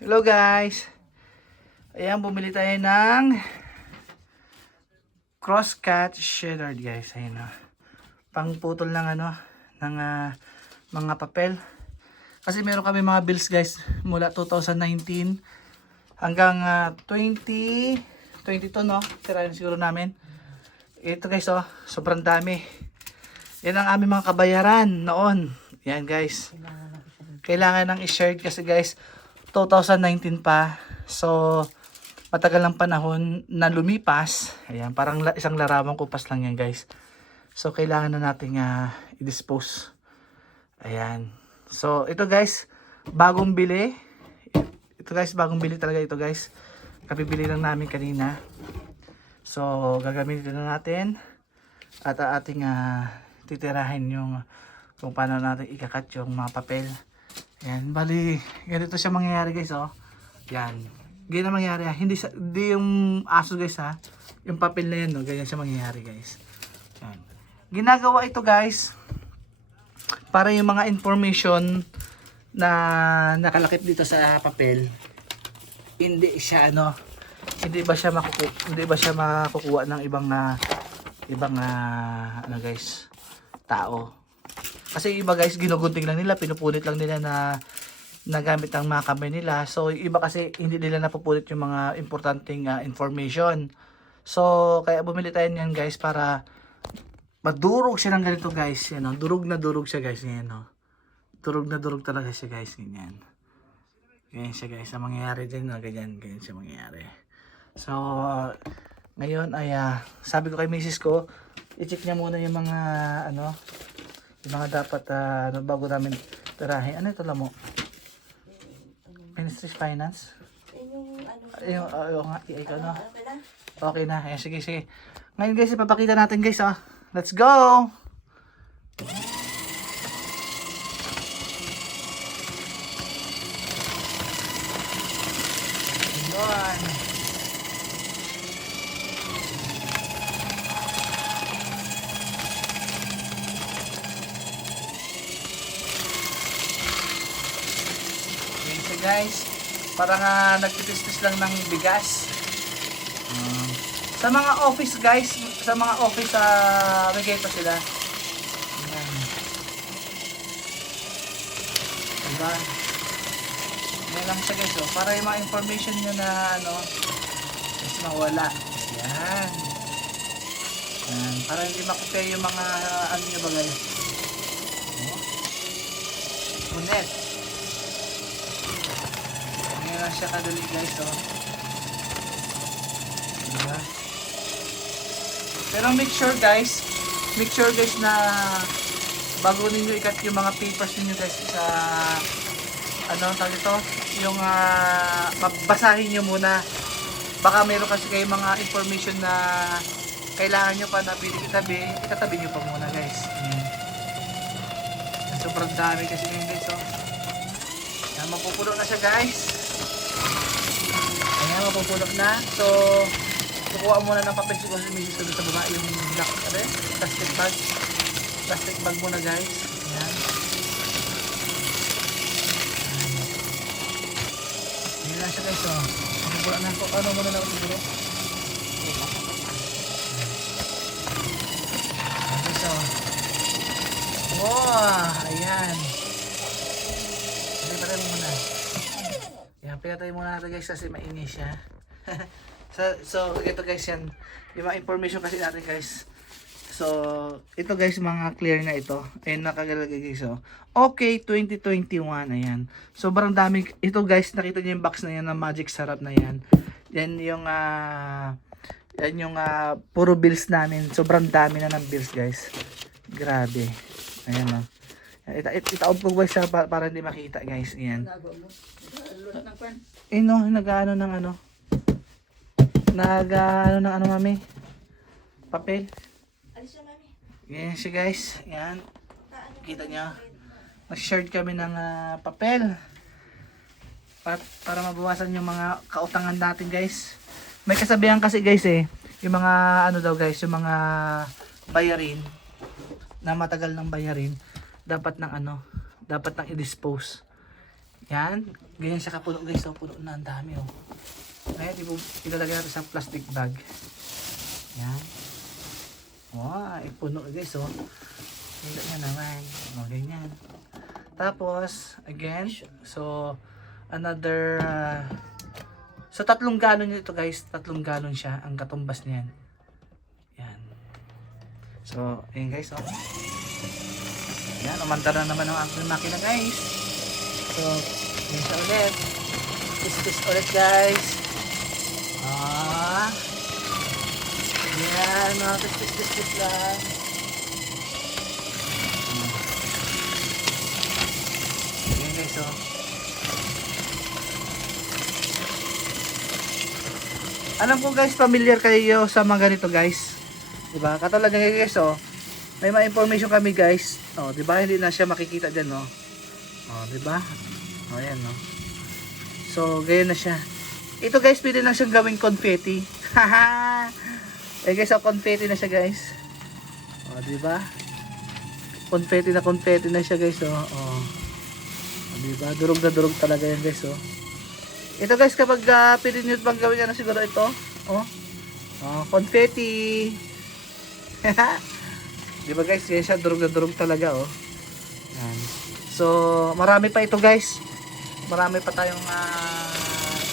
Hello guys. Ayan, bumili tayo ng crosscut shredder guys. Ayan o. Pangputol ng ng mga papel. Kasi meron kami mga bills guys mula 2019 hanggang 2022 no. Tirayan siguro namin. Ito guys oh, sobrang dami. Yan ang aming mga kabayaran noon. Yan guys. Kailangan nang i-share kasi guys 2019 pa. So matagal ng panahon na lumipas. Ayan, parang isang larawang kupas lang yan guys. So kailangan na nating i-dispose. Ayan. So ito guys, bagong bili. Ito guys, bagong bili talaga ito guys. Kapibili lang namin kanina. So gagamitin na natin. At ating titirahin yung kung paano natin ikakat yung mga papel. Ayan, bali, ganito siya mangyayari guys oh. Yan. Ganyan mangyayari ha. Hindi yung aso guys ha. Yung papel na yan no, ganyan siya mangyayari guys. Yan. Ginagawa ito guys para yung mga information na nakalakip dito sa papel hindi siya hindi ba siya makukuha ng ibang guys tao. Kasi iba guys, ginugunting lang nila, pinupunit lang nila na gamit ang mga kamay nila. So iba kasi hindi nila napupunit yung mga importanteng information. So kaya bumili tayo niyan guys para madurog siya ng ganito guys. Yan, durog na durog siya guys. Yan, durog na durog talaga siya guys. Ganyan. Ganyan siya guys. Ang mangyayari dyan, ganyan siya mangyayari. So ngayon ay sabi ko kay misis ko, i-check niya muna yung mga yung mga dapat bago namin tirahin. Ano ito mo? Ministry Finance? Yung nga, ikaw no? Okay na. Ayan, sige. Ngayon guys, ipapakita natin guys oh. Let's go! Ayan. Guys, parang nagtitistis lang ng bigas. Sa mga office guys, sa mga office may ganito sila. Ayan. Diba? Ayan lang siya guys oh, para yung mga information nyo na is mawala. Ayan. Ayan. Para hindi makopya yung mga nyo ba guys. Unet. Lang siya kadali guys oh. Diba? Pero make sure guys na bago ninyo ikat yung mga papers niyo guys sa tawag ito, yung basahin niyo muna. Baka meron kasi kayo mga information na kailangan niyo pa na itatabi niyo pa muna guys. Sobrang dami kasi yun guys oh. Mapupulo na siya guys. Ayan, mapupulot na. So, kukuha muna ng papel siguro si misis ko sa baba yung black, plastic bag muna guys. Ayan. Ayan na siya guys oh. Mapupulot na. Ano muna na siguro? Ayan guys oh. Wow! Ayan. Patay muna. Yan, pinatay muna natin guys kasi maingay siya. so ito guys yan. Yung mga information kasi natin guys. So, ito guys mga clear na ito. Ayan, nakagalagay guys oh. Okay, 2021. Ayan. Sobrang dami. Ito guys, nakita niyo yung box na yan na Magic Sarap na yan. Yan yung puro bills namin. Sobrang dami na ng bills guys. Grabe. Ayan oh. Itaob ko guys para hindi makita guys. Ayan. Nag-ano ng mami? Papel. Ayan siya guys. Ayan. Kita nyo. Nag-share kami ng papel. Para mabawasan yung mga kautangan natin guys. May kasabihan kasi guys yung mga daw guys, yung mga bayarin na matagal ng bayarin dapat nang i-dispose. Yan. Ganyan siya kapuno guys. So, puno na ang dami oh. Ngayon, ilalagay natin sa plastic bag. Yan. Wow, puno guys oh. Hindi na naman. O, ganyan. Tapos, again, so, another, so, 3 galon ito guys. 3 galon siya, ang katumbas niyan. Yan. So, ayan guys, oh. Yan, umanda na naman ang aking makina guys. So, yan siya ulit. Tis ulit guys. Yan, mga tis lang. Yan guys, oh. Alam ko guys, familiar kayo sa mga ganito guys. Diba? Katulad ng guys, oh. May mga information kami guys. Oh, diba? Hindi na siya makikita dyan, no? Oh, diba? Oh, yan, no? So, ganyan na siya. Ito guys, pwede lang siyang gawing confetti. Haha! Eh guys, oh, confetti na siya guys. Oh, diba? Confetti na siya guys, oh. Oh. Diba? Durog na durog talaga yan guys, oh. Ito guys, kapag pwede nyo bang gawin ano siguro ito, oh. Oh, confetti. Diba guys, yan siya, durog na durog talaga, oh. Yan. So, marami pa ito guys. Marami pa tayong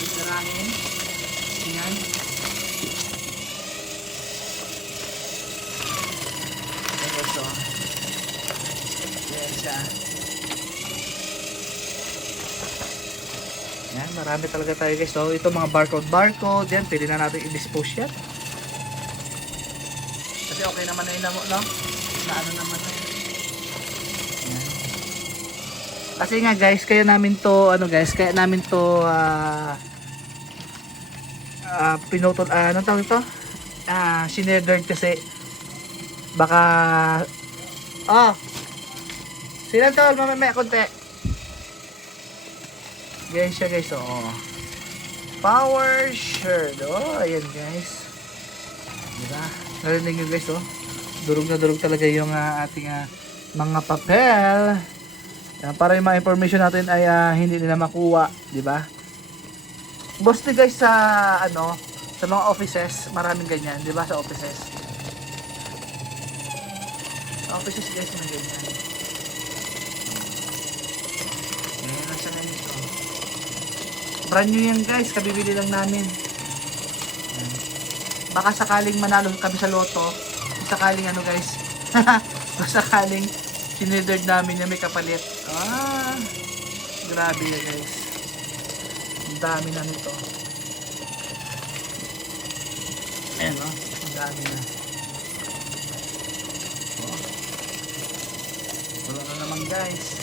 itirahin. Yan. Yan guys, oh. Yan siya. Yan, marami talaga tayo guys. So, ito mga barcode. Yan, pwede na natin i-dispose yan. Kasi okay naman na yun, no? Na ano naman na yun. Yan. Kasi nga guys, kaya namin to, pinutol, ano tawag ito? Sinederd kasi, baka, sila tol, mamaya konti. Guys siya guys, oh. Power shirt. Oh, ayan guys. Diba? Narinig nyo guys, oh. Durog na durog talaga yung ating mga papel. Para yung mga information natin ay hindi nila makuha, diba? Mostly guys sa sa mga offices, maraming ganyan, diba? Sa offices. Sa offices guys, may ganyan. Ayan lang siya ngayon ito. Brand new yan guys, kabibili lang namin. Ayan. Baka sakaling manalo kami sa loto, sakaling guys, sakaling siniderd namin na may kapalit. Grabe na guys. Ang dami na nito. Ayan o, ang dami na. Wala na naman guys.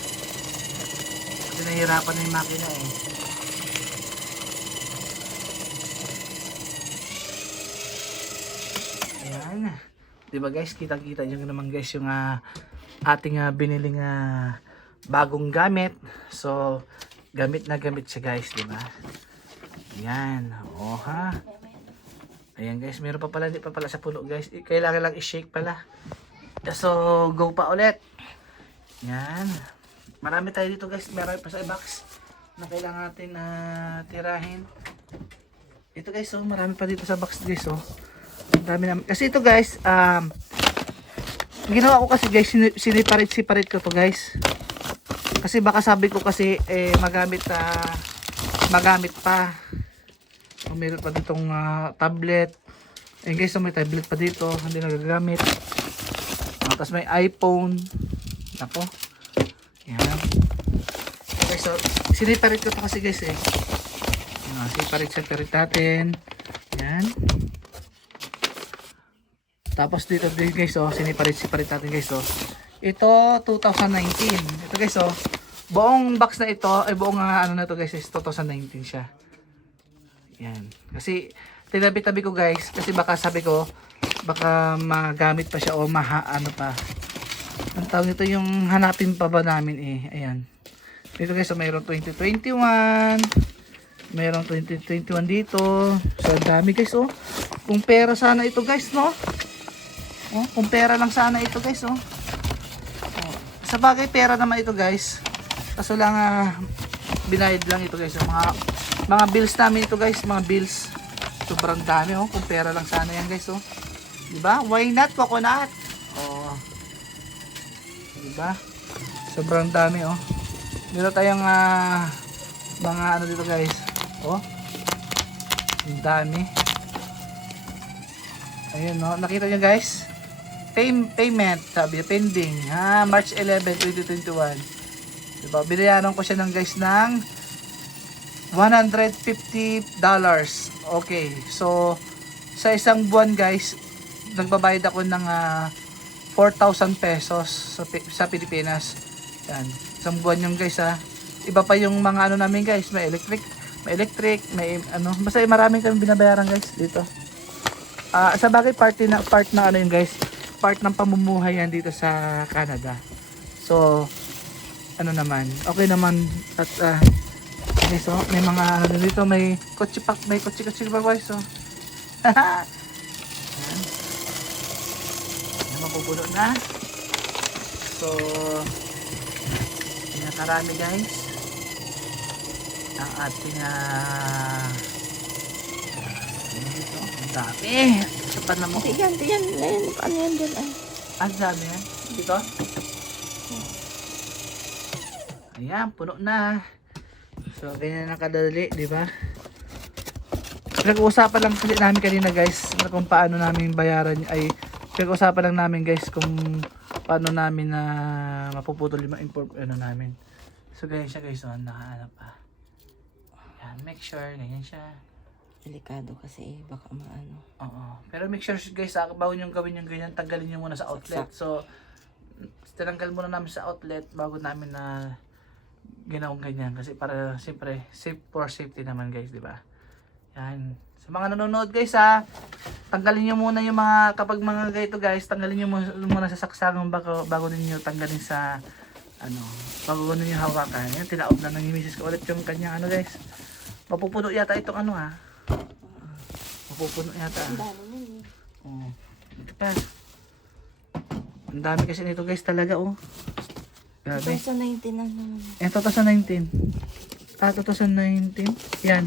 Kasi nahihirapan na yung makina eh. Ayan. Diba guys, kita-kita nyo naman guys yung ating biniling bagong gamit. So, gamit na gamit siya guys, diba? Ayan. O ha. Ayan guys, meron pa pala, hindi pa pala sa puno guys. Kailangan lang i-shake pala. So, go pa ulit. Ayan. Marami tayo dito guys. Marami pa sa box na kailangan natin tirahin. Ito guys, oh, marami pa dito sa box guys, oh. Dami naman. Kasi ito guys, ginawa ko kasi guys, siniparit ko to guys. Kasi baka sabi ko kasi magamit pa. O, meron pa ditong tablet. Ayun guys, so may tablet pa dito, hindi nagagamit. Tapos may iPhone. Nako. Yan. Okay, so siniparit ko to kasi guys eh. Siparit natin. Yan. Tapos dito din guys, oh, siniparit natin guys, oh. Ito 2019. Ito guys, oh. Buong box na ito, ay buong na to guys, is 2019 siya. Yan. Kasi tinabi-tabi ko guys, kasi baka sabi ko, baka magamit pa siya o pa. Ang tawag nito yung hanapin pa ba namin eh. Ayan. Dito guys, so mayroong 2021. Mayroong 2021 dito. So ang dami guys, oh. Kung pera sana ito guys, no? Oh, kung pera lang sana ito guys, oh. Oh. Sa bagay pera naman ito guys. Kaso lang binayad lang ito guys. Mga bills namin ito guys, mga bills. Sobrang dami oh, kung pera lang sana yan guys oh. Diba? Why not coconut? Oh. Diba? Sobrang dami oh. Dito tayong mga ano dito guys. Oh. Ang dami. Ayun no, nakita nyo guys? Payment, sabi, pending. March 11, 2021. Diba? Binayaran ko siya ng guys ng $150. Okay. So, sa isang buwan guys, nagbabayad ako ng 4,000 pesos sa Pilipinas. Yan. Isang buwan yung guys ha. Iba pa yung mga ano namin guys, may electric, may ano, basta maraming kami binabayaran guys dito. Sa bagay part na ano yun guys, part ng pamumuhay yan dito sa Canada. So, ano naman, okay naman at okay, so may mga ano dito, may kotse pa guys. So, yan. Yan, mapupuno na. So, nakarami guys ang ating dito, ang dami. Sapan na mo. Yan. Ano yan dyan ay? Ang dami yan. Dito. Ayan, puno na. So, ganyan na kadali, di ba? Nag-uusapan lang kasi namin kanina guys kung paano namin bayaran ay nag-uusapan lang namin guys kung paano namin na mapuputol yung ano namin. So, ganyan siya guys. So, nakahanap pa. Ayan, make sure, ganyan siya. Delikado kasi baka maano. Oo. Pero make sure guys, bago nyo gawin yung ganyan, tanggalin nyo muna sa outlet. So, tinanggal muna namin sa outlet bago namin na ginawang ganyan. Kasi para siyempre, safe for safety naman guys, di ba? Yan. Sa mga nanonood guys tanggalin nyo muna yung mga, kapag mga ganito guys, tanggalin nyo muna sa saksangan bago ninyo tanggalin sa, ano, bago ninyo hawakan. Yan, tinaob na ng misis ko ulit yung kanyang ano guys. Mapupuno yata itong ano mapupuno yata. Ang dami nun eh. Oh. Ito pa. Ang dami kasi nito guys talaga oh. Grabe. 2019 na naman. 2019. 2019. Yan.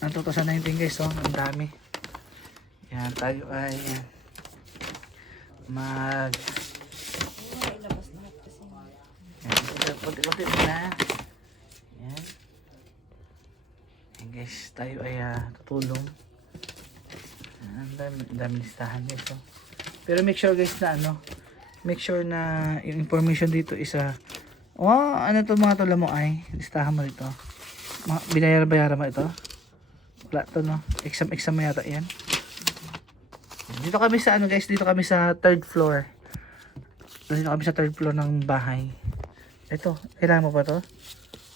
Ang 2019 guys oh. Ang dami. Yan tayo ay Ilabas lahat kasi. yan. Kunti-kunti na. Yan. Yan guys. Tayo ay tutulong. Ang dami listahan guys oh. Pero make sure guys na ano, make sure na yung information dito is ano to mga tula mo ay listahan mo dito. Binayaran mo ito. Wala to no. Exam mo yata yan. Dito kami sa ano guys, dito kami sa third floor. Dito kami sa third floor ng bahay. Ito, kailangan mo pa to?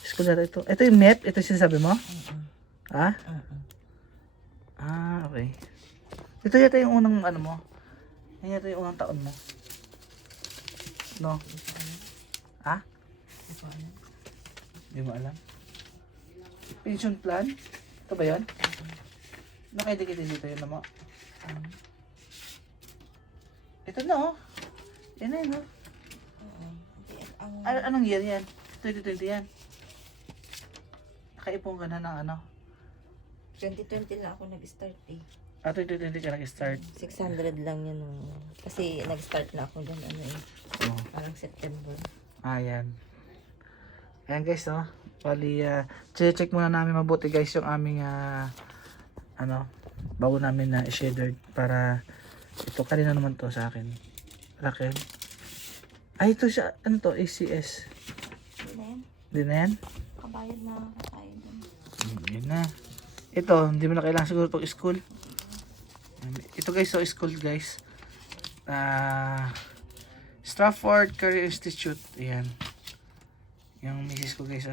School yata ito. Ito yung map, ito yung sinasabi mo? Ha? Okay. Ito yata yung unang ano mo. Yan yata yung unang taon mo. No? Ha? Hindi mo alam. Pension plan? Ito ba yan? Nakaidikit dito yun naman. Ito na oh. Yan na yun oh. Anong year yan? 2020 yan. Nakaipon ka na ng ano? 2020 lang ako nag-start eh. 2020 ka nag-start. 600 lang yan kasi nag-start na ako doon ano eh. Oh. Parang September. Ayan. Ayan guys oh. Bali, check muna namin mabuti guys yung aming ano, bago namin na shader para ito kanina naman to sa akin. Raquel. Ay ito siya, ano to, ACS. Hindi na yan. Hindi na yan? Kabayad na tayo doon. Yun na. Ito, hindi mo na kailangan siguro itong school. Ito guys, so school guys. Stratford Career Institute. Ayan. Yung misis ko guys,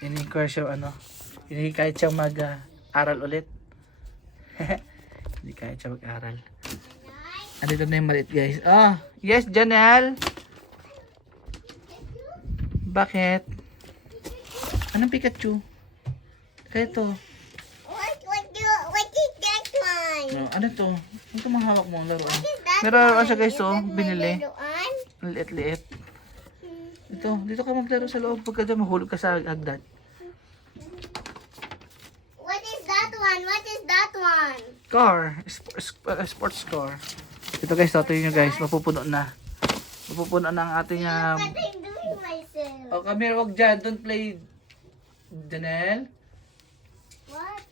in-encourage siya, kahit siyang mag-aral ulit. Hindi kahit siya mag-aral. Andito na yung maliit guys. Oh, yes, Janelle. Bakit? Anong Pikachu? Ito. What is that one? No, ano to? Ano to mga hawak mo ang laruan? What is that Meron one? siya guys, Is oh, that my binili. little one? Liit-liit. Dito ka maglaro sa loob. Pagka dyan, mahulog ka sa hagdan. What is that one? What is that one? Car. Sports car. Ito guys, ito yun guys. Mapupuno na. Mapupuno na ang ating... What I'm doing myself. Oh, come here, wag dyan. Don't play. Janelle. What?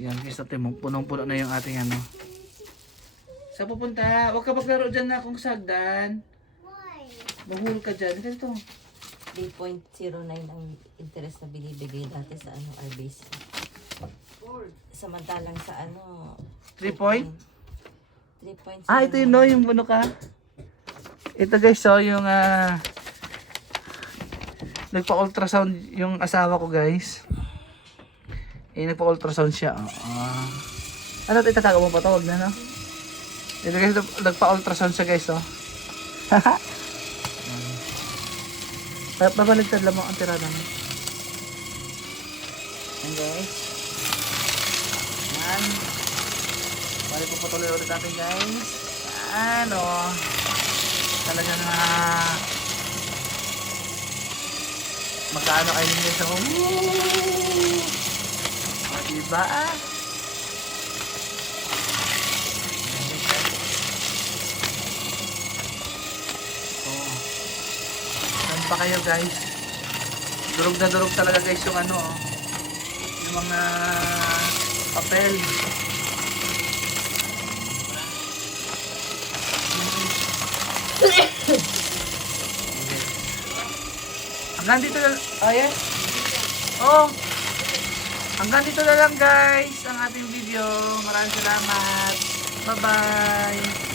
Yan guys, ito punong-puno na yung ating ano. Saan pupunta? Huwag ka maglaro dyan na kung sagdan. Why? Mahulog ka dyan. Ito. 3.09 ang interest na binibigay dati sa ano, RBC. Samantalang sa ano... 3 point? 3.09. Ah, ito yun no, yung buno ka. Ito guys, so yung nagpa-ultrasound yung asawa ko guys. Nagpa-ultrasound siya. Ano ito, itatago mo pa ito? Wag na no? Ito guys, nagpa-ultrasound siya guys, oh. Babaligtad lang mo ang tirada mo. Yan guys. Yan. Bali po patuloy ulit natin guys. Yan o. Talaga na magkaano kayo ninyo sa home. O diba ah? Pa kayo guys. Durog na durog talaga guys yung ano oh. Yung mga papel. Hanggang dito na ayan. Oh. Hanggang dito na lang guys ang ating video. Maraming salamat. Bye bye.